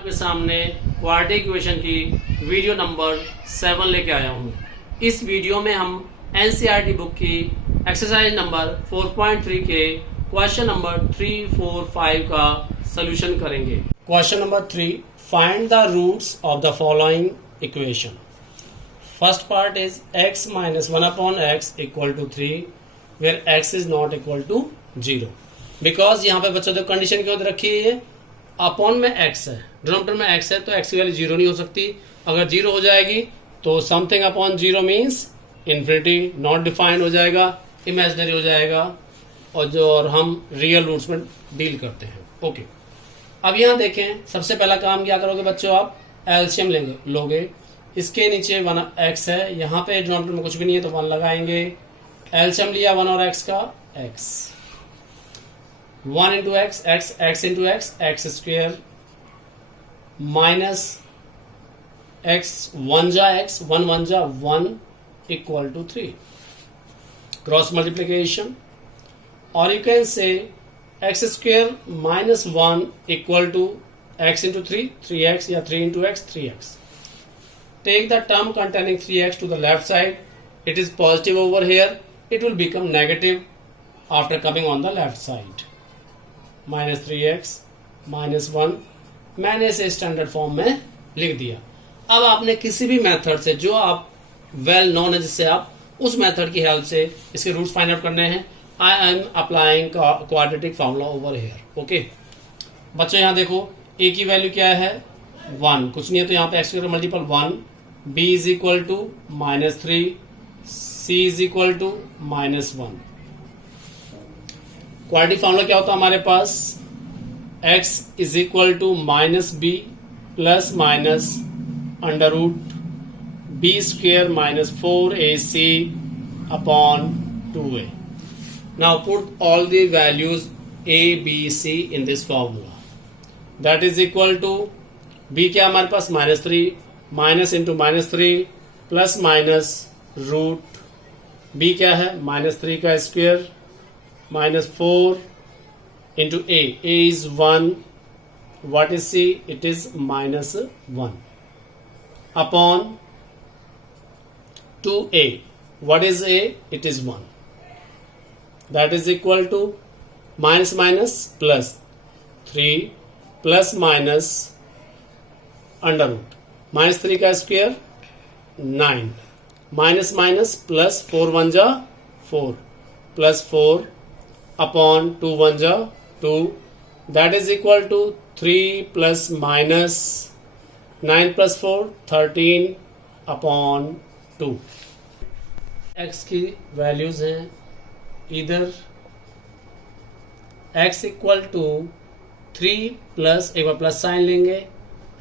आपके सामने quadratic equation की वीडियो नंबर 7 लेके आया हूँ। इस वीडियो में हम एनसीईआरटी बुक की एक्सरसाइज नंबर 4.3 के क्वेश्चन नंबर 3, 4, 5 का सॉल्यूशन करेंगे। Question number 3, find the roots of the following equation. First part is x minus 1 upon x equal to 3 where x is not equal to 0। Because यहाँ पे बच्चों ने condition क्यों रखी है, अपॉन में x है, डिनोमिनेटर में x है, तो x की वैल्यू 0 नहीं हो सकती। अगर 0 हो जाएगी तो something upon 0 means infinity, not defined हो जाएगा, इमेजिनरी हो जाएगा, और हम रियल रूट्स में डील करते हैं। ओके, अब यहाँ देखें, सबसे पहला काम क्या करोगे बच्चों, आप एलसीएम लोगे। इसके नीचे 1x है, यहाँ पे डिनोमिनेटर में कुछ भी नहीं है तो 1 लगाएंगे। एलसीएम लिया 1 और x का, x 1 into x, x into x square minus x 1 जा x 1 1 जा 1 इक्वल टू 3, क्रॉस मल्टीप्लीकेशन, और you can say x square minus 1 equal to x into 3x, या 3 into x 3x। Take the term containing 3x to the left side. It is positive over here. It will become negative after coming on the left side. Minus 3x minus 1. मैंने इसे standard form में लिख दिया। अब आपने किसी भी method से, जो आप वेल नोन है, जिससे आप उस मेथड की हेल्प से इसके रूट्स फाइंड आउट करने हैं। I am applying quadratic formula over here. Okay बच्चों, यहाँ देखो a की वैल्यू क्या है, 1, कुछ नहीं है तो यहाँ पे x multiple 1, b is equal to -3, c is equal to -1। Quadratic formula क्या होता है हमारे पास, x is equal to -b plus minus under root b square minus 4ac upon 2a। Now put all the values a b c in this formula. That is equal to b क्या हमारे पास -3, minus into -3 plus minus root b क्या है -3 का square minus 4 into a is 1, what is c, it is -1 upon 2a, what is a, it is 1। That is equal to minus minus plus 3 plus minus under root -3 का square 9, minus minus plus 4 1 जा 4 plus 4 upon 2 1 जा 2, that is equal to 3 plus minus 9 plus 4 13 upon 2। x की values हैं इधर x equal to 3 plus, एक बार plus sign लेंगे,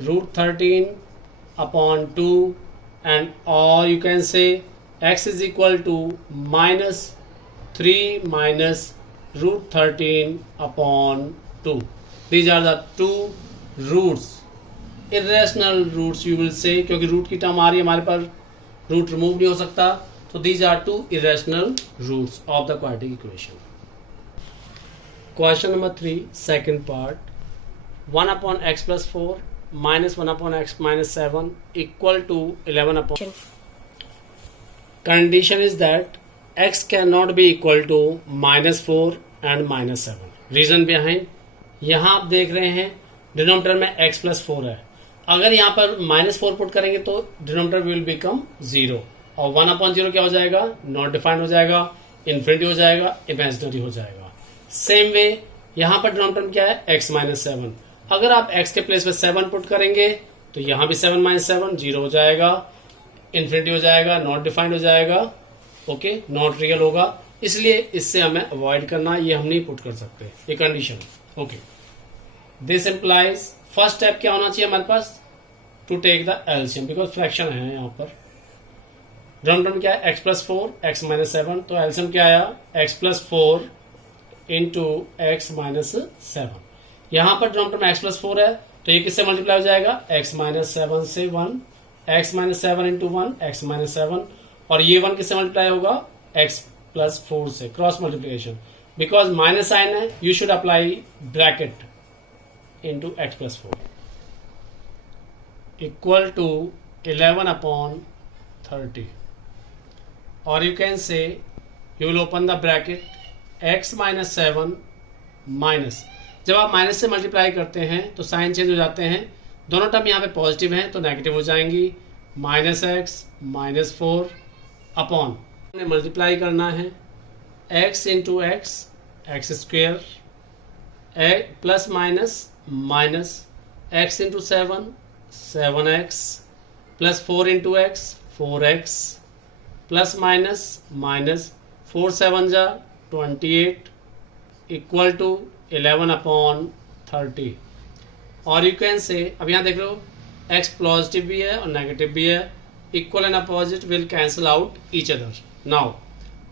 √13 upon 2, and और you can say x is equal to -3 minus √13 upon 2। These are the 2 roots, irrational roots you will say, क्योंकि root की term आ रही है हमारे पास, रूट रिमूव नहीं हो सकता, तो these are 2 irrational roots of the quadratic equation. Question number 3, second part, 1 upon x plus 4 minus 1 upon x minus 7 equal to 11 upon. Condition is that x cannot be equal to -4 and -7. Reason behind, यहाँ आप देख रहे हैं denominator में x plus 4 है। अगर यहाँ पर -4 पुट करेंगे तो डिनोमिनेटर विल बिकम 0, और 1 upon 0 क्या हो जाएगा, नॉट डिफाइंड हो जाएगा, इन्फिनिटी हो जाएगा, इमेजिनरी हो जाएगा। सेम वे यहाँ पर डिनोमिनेटर में क्या है, x minus 7। अगर आप x के प्लेस पे 7 पुट करेंगे तो यहाँ भी 7 minus 7 0 हो जाएगा, इन्फिनिटी हो जाएगा, नॉट डिफाइंड हो जाएगा, ओके, नॉट रियल होगा। इसलिए इससे हमें अवॉइड करना, ये हम नहीं पुट कर सकते, ये condition. Okay, this implies, first step क्या होना चाहिए हमारे पास, to take the LCM, because fraction है यहाँ पर। डिनोमिनेटर में क्या है, x plus 4 x minus 7, तो एलसीएम क्या आया, x plus 4 into x minus 7। यहां पर डिनोमिनेटर में x plus 4 है तो ये किससे मल्टीप्लाई हो जाएगा, x minus 7 से 1, x minus 7 into 1 x minus 7, और ये 1 किससे मल्टीप्लाई होगा, x plus 4 से, cross multiplication. Because minus sign है, you should apply bracket into x plus 4। equal to 11/30, or you can say you will open the bracket x minus 7 minus, जब आप minus से multiply करते हैं तो sign change हो जाते हैं, दोनों टर्म यहाँ पे पॉजिटिव हैं तो नेगेटिव हो जाएंगी, -x -4 अपॉन मल्टीप्लाई करना है x into x x square plus minus x into 7x plus 4 into x 4x plus minus 4 7 जा 28 इक्वल टू 11/30, और यू कैन से, अब यहाँ देख लो x पॉजिटिव भी है और नेगेटिव भी है, equal and opposite will cancel out each other. Now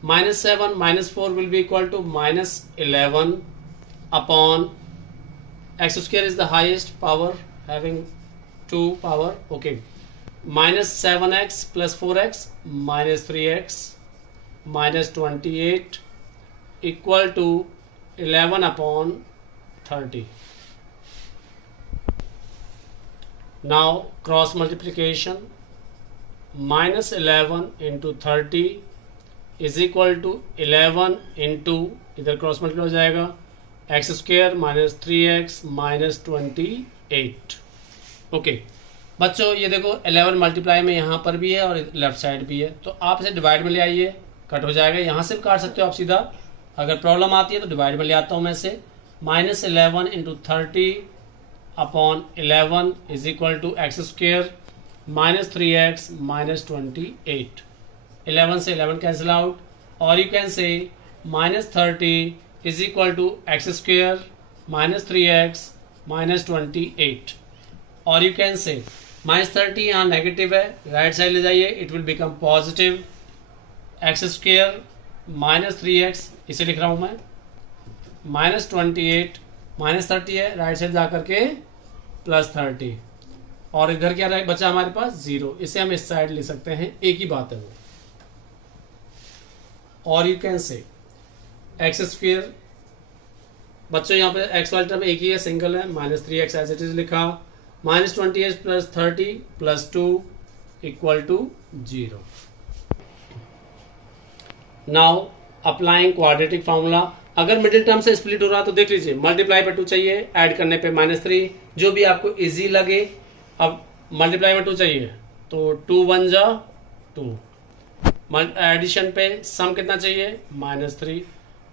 -7 -4 will be equal to -11 upon x square is the highest power having 2 power. Okay, -7x plus 4x minus 3x minus 28 equal to 11/30. Now cross multiplication, -11 into 30 is equal to 11 into, इधर cross multiply हो जाएगा, x square minus 3x minus 28. Okay बच्चों, ये देखो 11 multiply में यहाँ पर भी है और लेफ्ट साइड भी है, तो आप इसे डिवाइड में ले आइए, कट हो जाएगा. यहाँ से भी काट सकते हो आप सीधा, अगर प्रॉब्लम आती है तो डिवाइड में ले आता हूँ मैं से. -11 into 30 upon 11 is equal to x square minus 3x minus 28. 11 से 11 कैंसिल आउट, और you can say -30 is equal to x square minus 3x minus 28, और यू कैन से -30 यहाँ नेगेटिव है, राइट साइड ले जाइए, it will become positive x square minus 3x, इसे लिख रहा हूँ मैं, माइनस 28 -30 है, राइट साइड जाकर के प्लस 30, और इधर क्या बचा हमारे पास 0, इसे हम इस साइड ले सकते हैं, एक ही बात है वो. और you can say x square, बच्चों यहाँ पे एक्स वाले टर्म एक ही है, सिंगल है, -3x एज इट इज लिखा, -28 plus 30 plus 2 equal to 0. Now applying quadratic formula. अगर मिडिल टर्म से स्प्लिट हो रहा तो देख लीजिए, मल्टीप्लाई पे 2 चाहिए, ऐड करने पे -3, जो भी आपको इजी लगे. अब मल्टीप्लाई में 2 चाहिए तो 2 1 जा 2, एडिशन पे सम कितना चाहिए -3,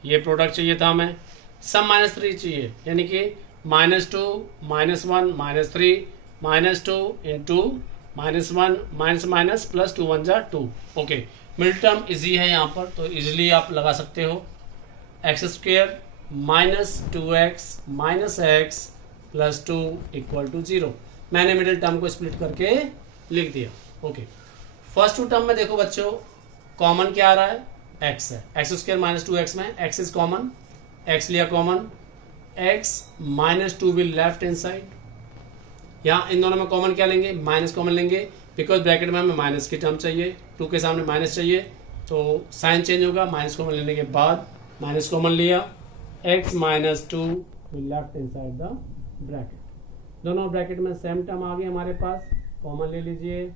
ये प्रोडक्ट चाहिए था हमें, सम -3 चाहिए, यानी कि -2 -1 -3 -2 इंटू -1 माइनस प्लस 2 1 जा 2. ओके, मिड टर्म इजी है यहाँ पर, तो इजीली आप लगा सकते हो. X square minus 2x minus x plus 2 equal to 0. मैंने मिडिल टर्म को स्प्लिट करके लिख दिया. ओके, फर्स्ट 2 टर्म में देखो बच्चों, कॉमन क्या आ रहा है, x है, एक्स स्क्वेयर माइनस 2x में x इज कॉमन, x लिया common, x minus 2 will left in side. यहाँ इन दोनों में कॉमन क्या लेंगे, माइनस कॉमन लेंगे, बिकॉज ब्रैकेट में हमें माइनस की टर्म चाहिए, 2 के सामने माइनस चाहिए तो साइन चेंज होगा. माइनस कॉमन लेने के बाद माइनस कॉमन लिया, x minus 2 will left in side the bracket. दोनों ब्रैकेट में सेम टर्म आ गई हमारे पास, कॉमन ले लीजिए,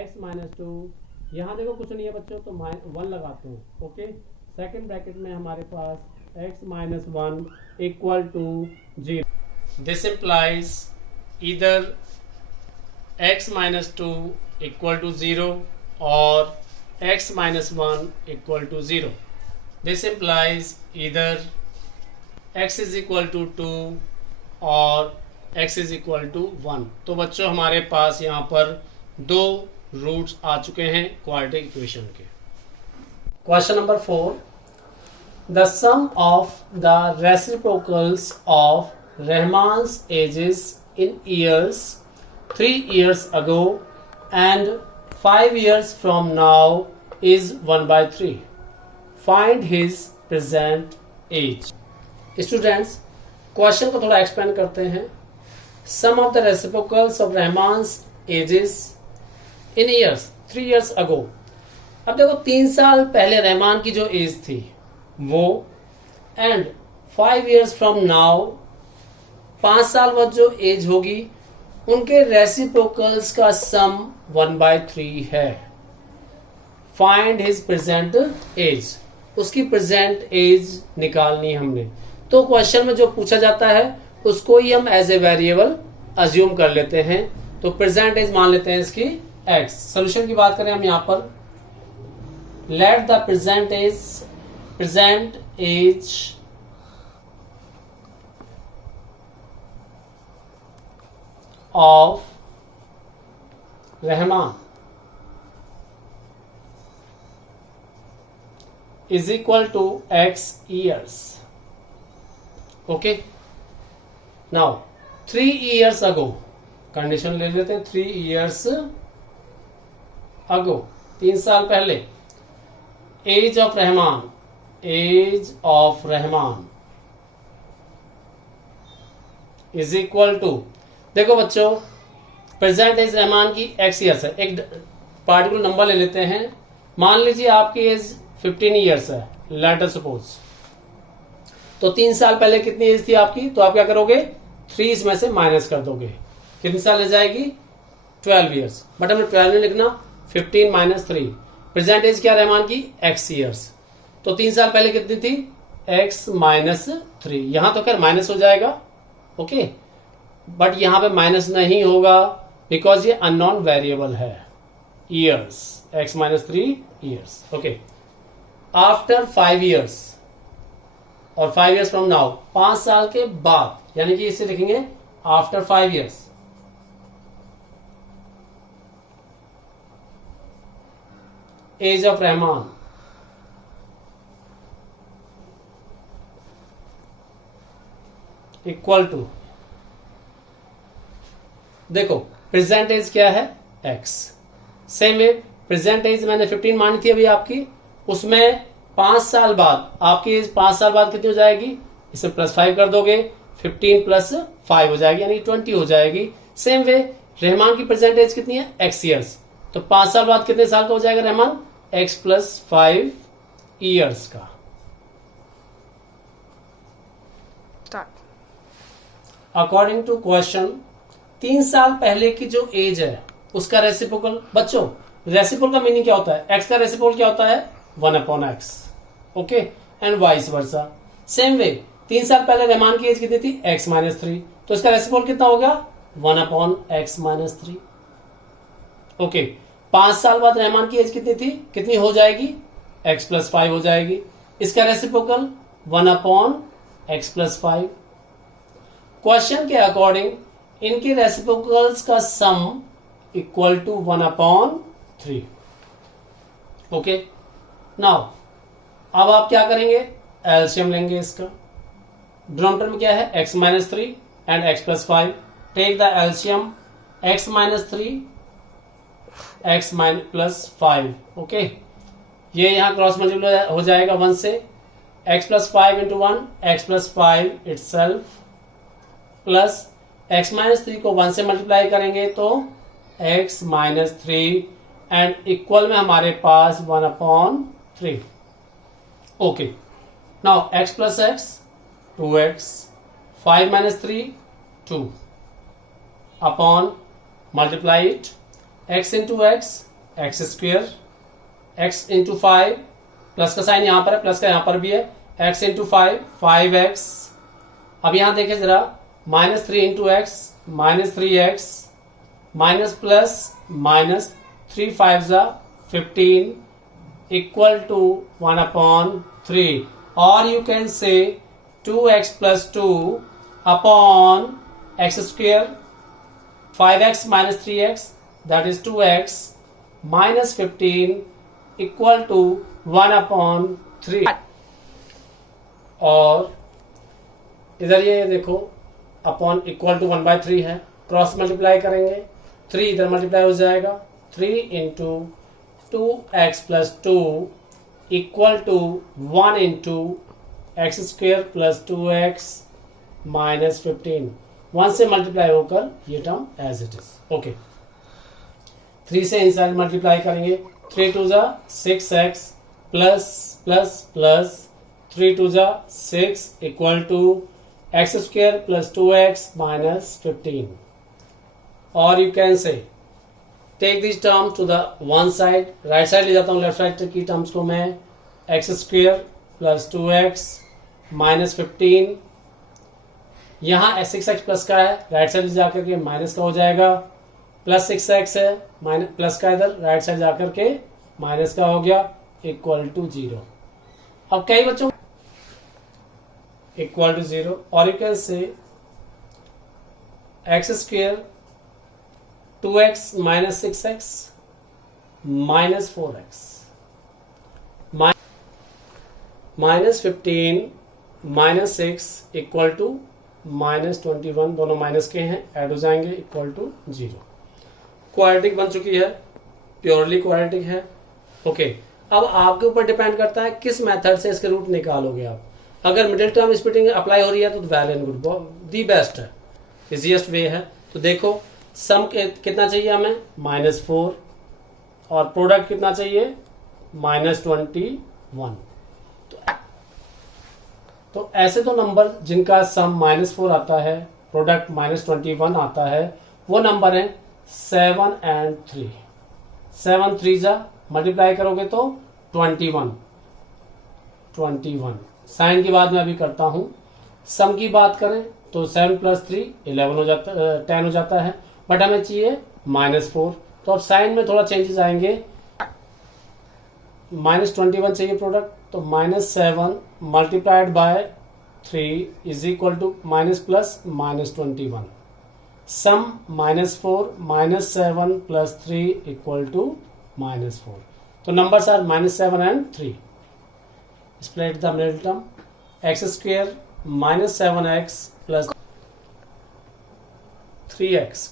x माइनस 2, यहाँ देखो कुछ नहीं है बच्चों तो 1 लगाते हैं. ओके, सेकेंड ब्रैकेट में हमारे पास x minus 1 equal to 0. This implies either x minus 2 equal to 0 और x minus 1 equal to 0. This implies either x is equal to 2 और x is equal to 1. तो बच्चों हमारे पास यहाँ पर 2 रूट्स आ चुके हैं क्वाड्रेटिक इक्वेशन के. Question number 4. The sum of the reciprocals of Rahman's ages in years 3 years ago and 5 years from now is 1/3. Find his present age. Students, question को थोड़ा एक्सप्लेन करते हैं. Sum of the reciprocals of Rahman's ages in years 3 years ago. अब देखो 3 साल पहले रहमान की जो एज थी वो, एंड 5 years from now 5 साल बाद जो एज होगी उनके रेसिप्रोकल्स का सम 1/3 है। फाइंड हिज प्रेजेंट एज, उसकी प्रेजेंट एज निकालनी हमने। तो क्वेश्चन में जो पूछा जाता है उसको ही हम एज ए वेरिएबल अज्यूम कर लेते हैं। तो प्रेजेंट एज मान लेते हैं इसकी x। सोल्यूशन की बात करें हम यहां पर, let the present age of Rahman is equal to x years. Okay. Now 3 years ago, condition ले लेते हैं 3 years ago, 3 साल पहले, age of Rahman is equal to, देखो बच्चों प्रेजेंट एज रहमान की x ईयर्स है, एक पार्टिकुलर नंबर ले लेते हैं। मान लीजिए आपकी एज 15 ईयर्स है, लेटर सपोज। तो 3 साल पहले कितनी एज थी आपकी, तो आप क्या करोगे 3 इसमें से माइनस कर दोगे, कितनी साल रह जाएगी 12 ईयर्स। बट हमें 12 नहीं लिखना, 15 माइनस 3, प्रेजेंट एज क्या रहमान की x ईयर्स। तो 3 साल पहले कितनी थी x माइनस 3, यहां तो खैर माइनस हो जाएगा। ओके, बट यहां पे माइनस नहीं होगा बिकॉज ये अननोन वेरिएबल है, years, x minus 3 years. Okay, after 5 years और 5 ईयर्स फ्रॉम नाउ, 5 साल के बाद, यानी कि इसे लिखेंगे after 5 years, age of Rahman equal to, देखो प्रेजेंट एज क्या है x, same way present age मैंने 15 मानी थी अभी आपकी, उसमें 5 साल बाद आपकी एज 5 साल बाद कितनी हो जाएगी, इसे +5 कर दोगे, 15 + 5 हो जाएगी, यानी 20 हो जाएगी। सेम वे रहमान की प्रेजेंट एज कितनी है x ईयर्स, तो 5 साल बाद कितने साल का हो जाएगा रहमान, x + 5 ईयर्स का। अकॉर्डिंग टू क्वेश्चन, 3 साल पहले की जो एज है उसका रेसिप्रोकल, बच्चों रेसिप्रोकल का मीनिंग क्या होता है, x का रेसिप्रोकल क्या होता है 1/x। Okay, and vice versa. Same way 3 साल पहले रहमान की एज कितनी थी x माइनस 3, तो इसका रेसिप्रोकल कितना हो गया 1/x माइनस 3। ओके, 5 साल बाद रहमान की एज कितनी थी, कितनी हो जाएगी x + 5 हो जाएगी, इसका रेसिप्रोकल 1/x + 5। क्वेश्चन के अकॉर्डिंग इनके रेसिप्रोकल्स का sum equal to 1/3। Okay, now अब आप क्या करेंगे, एलसीएम लेंगे इसका। डिनोमिनेटर में क्या है x minus 3 and x + 5, take the LCM x minus 3 x + 5। Okay, ये यहां क्रॉस मल्टीप्लाई हो जाएगा 1 से, x + 5 × 1 x + 5 itself, plus x minus 3 को 1 से मल्टीप्लाई करेंगे तो x माइनस 3 एंड इक्वल में हमारे पास 1/3। Okay, now x + x 2x, 5 - 3 2 upon multiply it, x × x x², x × 5, plus का साइन यहां पर है, प्लस का यहां पर भी है, x × 5 5x। अब यहां देखें जरा, -3 × x -3x minus plus minus 3 5 15 equal to 1/3, और you can say 2x + 2 upon x², 5x - 3x that is 2x minus 15 equal to 1/3। और इधर ये देखो अपॉन इक्वल टू 1/3 है, क्रॉस मल्टीप्लाई करेंगे, 3 इधर मल्टीप्लाई हो जाएगा, 3 × 2x + 2 equal to 1 × x² + 2x - 15, 1 से मल्टीप्लाई होकर ये term as it is. Okay, 3 से इनसाइड मल्टीप्लाई करेंगे, 3 × 2 = 6x plus plus plus 3 × 2 = 6 equal to x² + 2x - 15। और you can say take this term to the one side, right side ले जाता हूँ, left side की टर्म्स को मैं, x square plus 2x minus 15, यहाँ 6x प्लस का है, राइट साइड जाकर के माइनस का हो जाएगा, प्लस 6x है, माइनस प्लस का इधर राइट साइड जाकर के माइनस का हो गया, इक्वल टू 0। अब कई बच्चों इक्वल टू 0, और you can say x square 2x minus 6x minus 4x minus 15 minus 6 equal to minus 21, दोनों माइनस के हैं, ऐड हो जाएंगे, इक्वल टू 0। क्वाड्रेटिक बन चुकी है, प्योरली क्वाड्रेटिक है। ओके, अब आपके ऊपर डिपेंड करता है किस मेथड से इसके रूट निकालोगे आप। अगर मिडिल टर्म स्प्लिटिंग अप्लाई हो रही है तो well and good, the best है, इजीएस्ट वे है। तो देखो सम कितना चाहिए हमें, -4, और प्रोडक्ट कितना चाहिए, -21। तो ऐसे तो नंबर जिनका सम -4 आता है, प्रोडक्ट -21 आता है, वो नंबर है 7 and 3। 7 3 जा मल्टीप्लाई करोगे तो 21। साइन की बात मैं अभी करता हूं। सम की बात करें तो 7 + 3 11 हो जाता, 10 हो जाता है, बट हमें चाहिए -4। तो अब साइन में थोड़ा चेंजेस आएंगे, -21 चाहिए प्रोडक्ट, तो -7 multiplied by 3 is equal to minus plus -21। Sum -4 -7 + 3 equal to -4। तो numbers are -7 and 3। Split the middle term, x square -7x plus 3x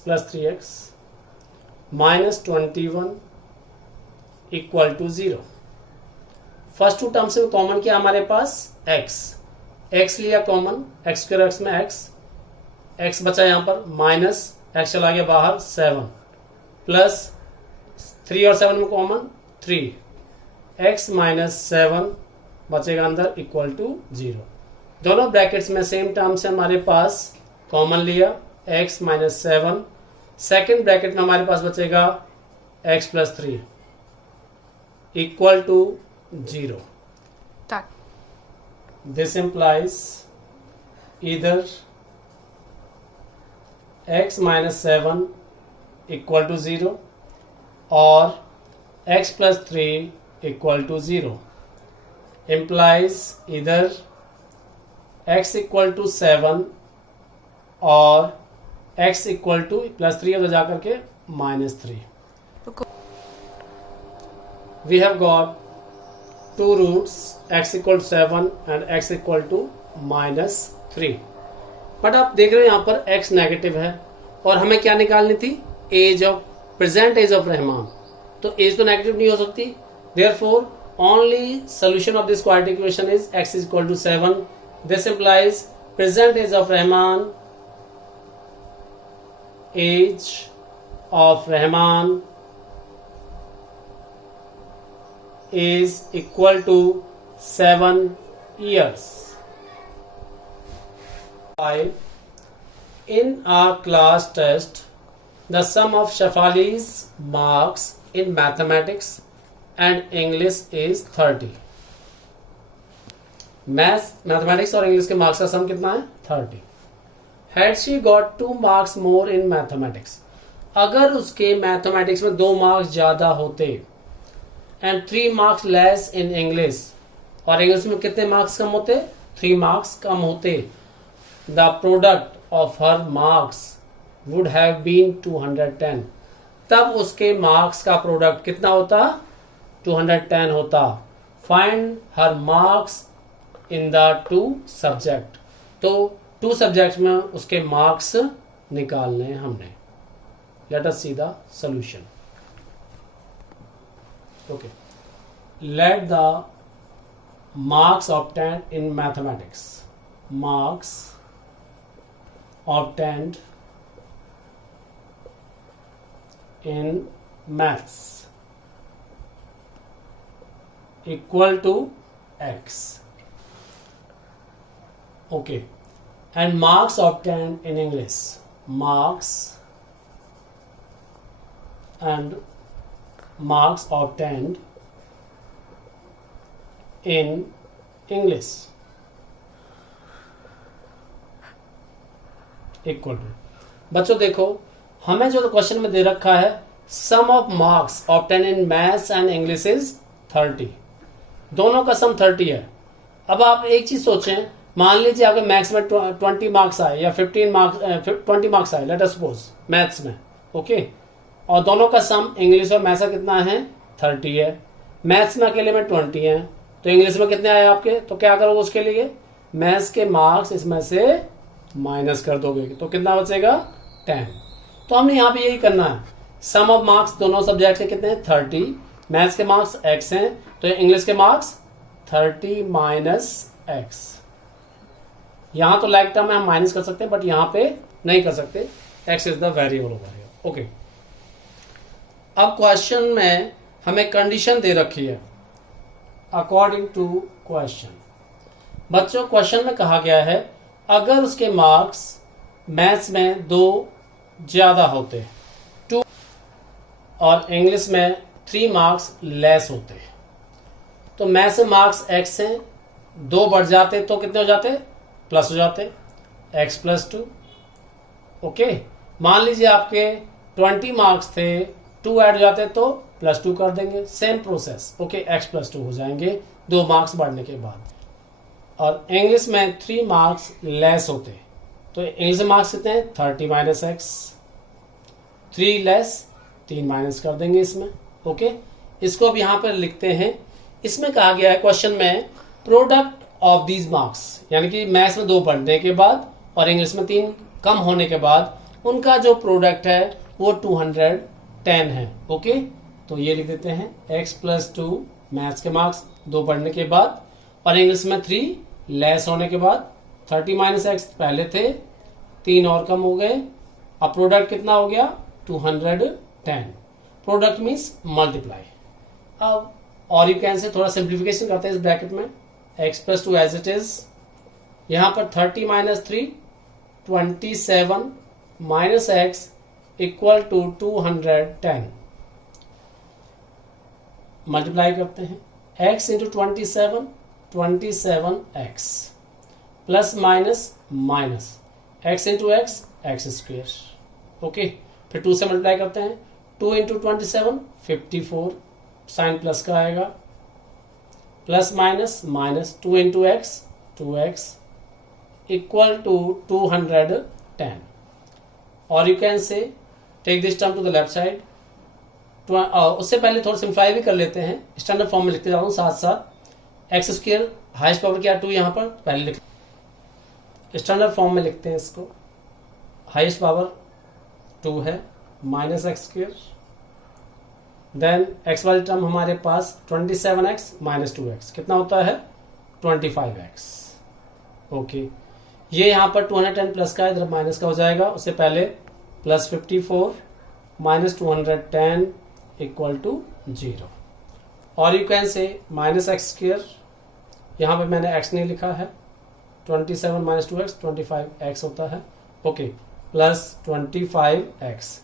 -21 equal to 0। First two term से कॉमन किया हमारे पास x लिया common, x square x में x बचा यहां पर, माइनस x चला गया बाहर 7 प्लस 3 और 7 में कॉमन 3x -7 बचेगा अंदर, इक्वल टू 0। दोनों ब्रैकेट्स में सेम टर्म से हमारे पास कॉमन लिया x -7, सेकेंड ब्रैकेट में हमारे पास बचेगा x + 3 equal to 0। This implies either x -7 equal to 0 or x + 3 equal to 0. Implies either x equal to 7 or x equal to +3 हो जाकर के -3। We have got two roots, x equal to 7 and x equal to -3। But आप देख रहे हैं यहाँ पर x negative है और हमें क्या निकालनी थी, प्रेजेंट एज ऑफ रहमान। तो एज तो नेगेटिव नहीं हो सकती, therefore only solution of this quadratic equation is x equal to 7। This implies present age of Rahman, age of Rahman is equal to 7 years. In our class test, the sum of Shafali's marks in mathematics and English is 30. Mathematics और English के marks का सम कितना है, 30. Had she got 2 marks more in mathematics, अगर उसके mathematics में 2 marks ज्यादा होते, and 3 marks less in English, और इंग्लिश में कितने मार्क्स कम होते, 3 मार्क्स कम होते, the product of her marks would have been 210, तब उसके मार्क्स का प्रोडक्ट कितना होता, 210 होता। Find her marks in the 2 subject, तो 2 सब्जेक्ट में उसके मार्क्स निकालने हमने। Let us see the solution. Okay, let the marks obtained in mathematics, marks obtained in maths equal to x. Okay, and marks obtained in English, marks and marks obtained in English equal to. बच्चों देखो, हमें जो question में दे रखा है sum of marks obtain in maths and English is 30, दोनों का सम 30 है। अब आप एक चीज सोचें, मान लीजिए आपके मैथ्स में 20 मार्क्स आए या 15 मार्क्स 20 मार्क्स आए, लेट अस सपोज मैथ्स में, ओके, और दोनों का सम इंग्लिश और मैथ्स का कितना है 30 है। मैथ्स में अकेले में 20 है, तो इंग्लिश में कितने आए आपके, तो क्या करोगे उसके लिए, मैथ्स के मार्क्स इसमें से माइनस कर दोगे तो कितना बचेगा 10। तो हमने यहाँ पे यही करना है, सम ऑफ मार्क्स दोनों सब्जेक्ट के कितने हैं 30, मैथ्स के मार्क्स x हैं तो इंग्लिश के मार्क्स 30 माइनस x। यहां तो लाइक टर्म में हम माइनस कर सकते हैं बट यहां पे नहीं कर सकते, x is the variable over here, okay. अब क्वेश्चन में हमें कंडीशन दे रखी है अकॉर्डिंग टू क्वेश्चन। बच्चों क्वेश्चन में कहा गया है अगर उसके मार्क्स मैथ्स में 2 ज्यादा होते 2 और इंग्लिश में 3 मार्क्स लेस होते, तो मैथ्स में मार्क्स x हैं, 2 बढ़ जाते तो कितने हो जाते, प्लस हो जाते, x प्लस 2, ओके। मान लीजिए आपके 20 मार्क्स थे, 2 ऐड हो जाते तो प्लस 2 कर देंगे, same process, okay, x plus 2 हो जाएंगे 2 मार्क्स बढ़ने के बाद। और इंग्लिश में 3 मार्क्स लेस होते तो इंग्लिश में मार्क्स कितने हैं 30 माइनस एक्स, 3 लेस 3 माइनस कर देंगे इसमें, ओके। इसको अब यहां पर लिखते हैं, इसमें कहा गया है क्वेश्चन में प्रोडक्ट ऑफ दीज मार्क्स, यानी कि मैथ्स में 2 बढ़ने के बाद और इंग्लिश में 3 कम होने के बाद उनका जो प्रोडक्ट है वो 210 है, ओके। तो ये लिख देते हैं x प्लस 2 मैथ्स के मार्क्स 2 बढ़ने के बाद और इंग्लिश में 3 लेस होने के बाद, 30 माइनस एक्स पहले थे, 3 और कम हो गए, अब प्रोडक्ट कितना हो गया 210, प्रोडक्ट मीन्स मल्टीप्लाई। अब और यू कैन से थोड़ा सिंप्लीफिकेशन करते हैं इस ब्रैकेट में, x plus 2 as it is, यहां पर 30 minus 3 27 minus x equal to 210, multiply करते हैं x into 27x plus minus minus x into x square, okay. फिर 2 से मल्टीप्लाई करते हैं, 2 इंटू 27 54, साइन प्लस का आएगा, plus minus minus 2 into x 2x equal to 210, और you can say take this term to the left side. उससे पहले थोड़ा सिंप्लाई भी कर लेते हैं, स्टैंडर्ड फॉर्म में लिखते जा रहा हूं साथ साथ। एक्स स्क्वायर हाईएस्ट पावर क्या 2 यहां पर पहले लिख, स्टैंडर्ड फॉर्म में लिखते हैं इसको, हाईएस्ट पावर 2 है minus x square, then x वाली टर्म हमारे पास 27x माइनस 2x कितना होता है 25x, ओके। ये यहां पर 210 प्लस का इधर माइनस का हो जाएगा, उससे पहले प्लस 54 माइनस 210 इक्वल टू 0, और यू कैन से माइनस एक्स स्क्वायर, यहां पे मैंने x नहीं लिखा है, 27 माइनस 2x 25x होता है, ओके, प्लस 25x।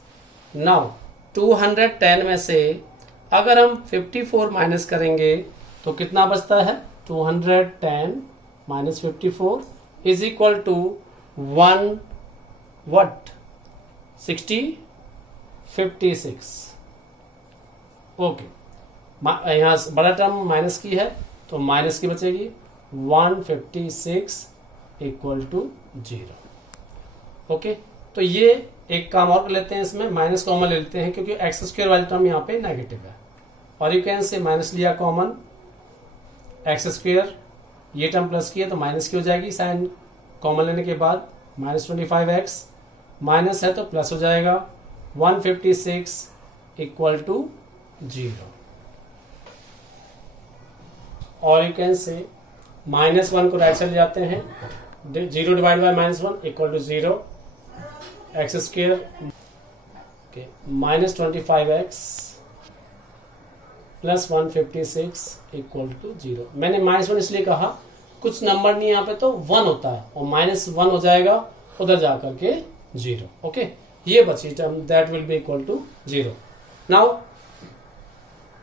नाउ 210 में से अगर हम 54 माइनस करेंगे तो कितना बचता है 210 minus 54 is equal to 1 what 56, okay. यहां बड़ा टर्म माइनस की है तो माइनस की बचेगी 156 इक्वल टू 0, ओके। तो ये एक काम और कर लेते हैं, इसमें माइनस कॉमन ले लेते हैं क्योंकि एक्स स्क्वायर वाली टर्म यहाँ पे नेगेटिव है, और यू कैन से माइनस लिया कॉमन, एक्स स्क्वायर ये टर्म प्लस की है तो माइनस की हो जाएगी, साइन कॉमन लेने के बाद माइनस 25x माइनस है तो प्लस हो जाएगा 156 इक्वल टू 0, और यू कैन से -1 को राइट साइड ले जाते हैं, 0 divide by -1 equal to 0, x square minus 25x plus 156 equal to 0। मैंने -1 इसलिए कहा कुछ नंबर नहीं यहाँ पे तो 1 होता है और -1 हो जाएगा उधर जाकर के 0, ओके। ये बची term that will be equal to 0। Now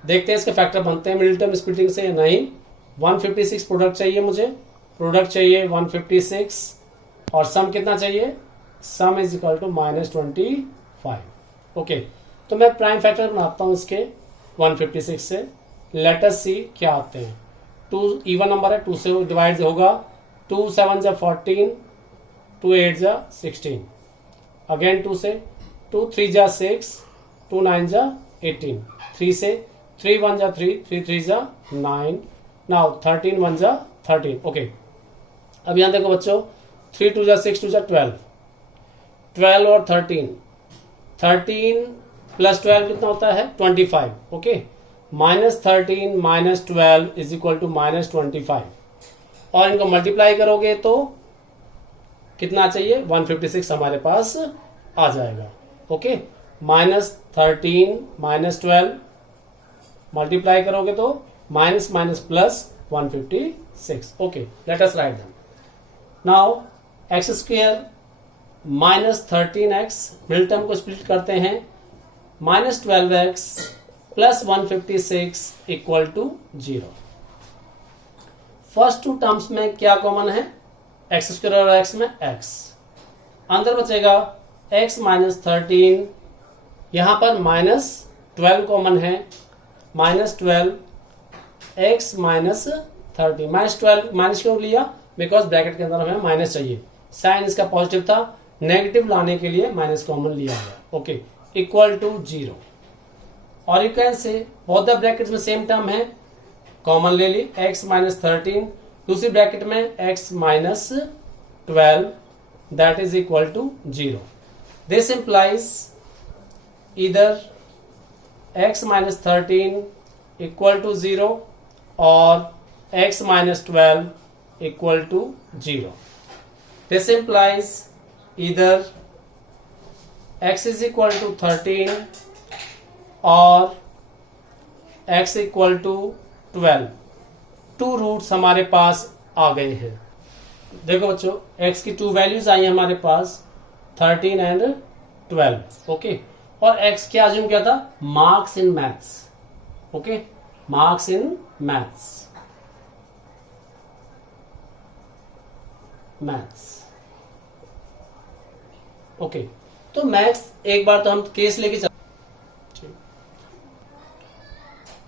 देखते हैं इसके फैक्टर बनते हैं मिडिल टर्म स्प्लिटिंग से या नहीं। 156 प्रोडक्ट चाहिए मुझे, प्रोडक्ट चाहिए 156 और सम कितना चाहिए, sum is equal to -25। Okay, तो मैं प्राइम फैक्टर बनाता हूं इसके 156 से। लेट अस सी क्या आते हैं। 2 इवन नंबर है, 2 से डिवाइड होगा। 2 7 जा 14, 2 8 जा 16, अगेन 2 से, 2 3 जा 6, 2 9 जा 18, 3 से, 3 1 जा 3, 3 3 जा 9, नाउ 13 1 जा 13। ओके, अब यहां देखो बच्चों, 3 2 जा 6, 2 जा 12, 12 और 13, 13 प्लस 12 कितना होता है 25। ओके, -13 -12 इज इक्वल टू -25 और इनको मल्टीप्लाई करोगे तो कितना चाहिए, 156 हमारे पास आ जाएगा। ओके, -13 -12 मल्टीप्लाई करोगे तो minus minus plus 156। Okay, let us write them now. X square -13x, middle term को स्प्लिट करते हैं, -12x plus 156 equal to 0। First two terms में क्या कॉमन है, एक्स स्क्वायर और एक्स में x, अंदर बचेगा x -13, यहां पर -12 कॉमन है, -12 x -13, -12 माइनस क्यों लिया, बिकॉज ब्रैकेट के अंदर हमें माइनस चाहिए, साइन इसका पॉजिटिव था, नेगेटिव लाने के लिए माइनस कॉमन लिया है। ओके, इक्वल टू 0 और you can say both the brackets में सेम टर्म है, कॉमन ले ली, x -13, दूसरी ब्रैकेट में x -12 that is equal to 0। This implies इधर x -13 इक्वल टू 0 और x -12 equal to 0। This implies either x is equal to 13 और x equal to 12। Two roots हमारे पास आ गए हैं। देखो बच्चों, x की 2 वैल्यूज आई हैं हमारे पास, 13 एंड 12। ओके, और x क्या अज्यूम किया था, marks in maths. Okay, marks in maths, okay, तो मैथ्स एक बार तो हम केस लेके चलते,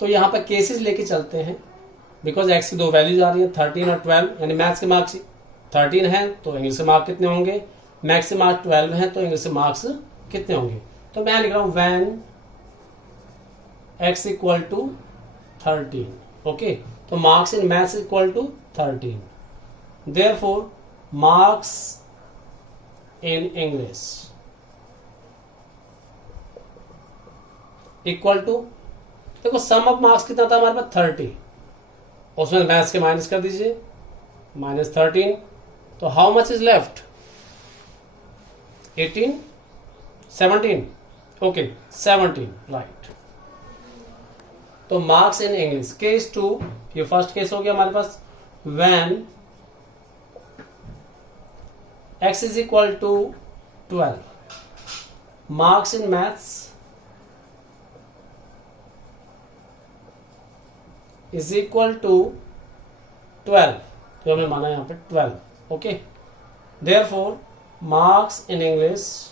तो यहां पर केसेस लेके चलते हैं, बिकॉज एक्स की 2 वैल्यूज आ रही है 13 और 12, यानी मैथ्स के मार्क्स 13 हैं तो इंग्लिश से मार्क्स कितने होंगे, मैथ्स से मार्क्स 12 हैं तो इंग्लिश से मार्क्स कितने होंगे। तो मैं लिख रहा हूं when x equal to 13। Okay, तो marks in maths equal to 13, therefore marks in English equal to, देखो सम ऑफ मार्क्स कितना था हमारे पास 30, उसमें मैथ्स के माइनस कर दीजिए, -13, तो how much is left, 18 17, okay 17, right. तो मार्क्स इन इंग्लिश, केस 2, ये फर्स्ट केस हो गया हमारे पास, when x is equal to 12, marks in maths is equal to 12, जो हमने माना यहां पे 12। Okay, therefore marks in English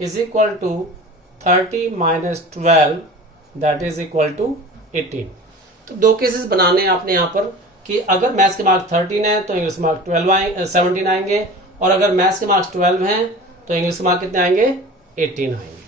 is equal to 30 minus 12 that is equal to 18। तो 2 केसेस बनाने हैं आपने यहां पर कि अगर मैथ्स के मार्क्स 13 है तो इंग्लिश मार्क्स 17 आएंगे, और अगर मैथ्स के मार्क्स 12 हैं तो इंग्लिश मार्क्स कितने आएंगे, 18 आएंगे।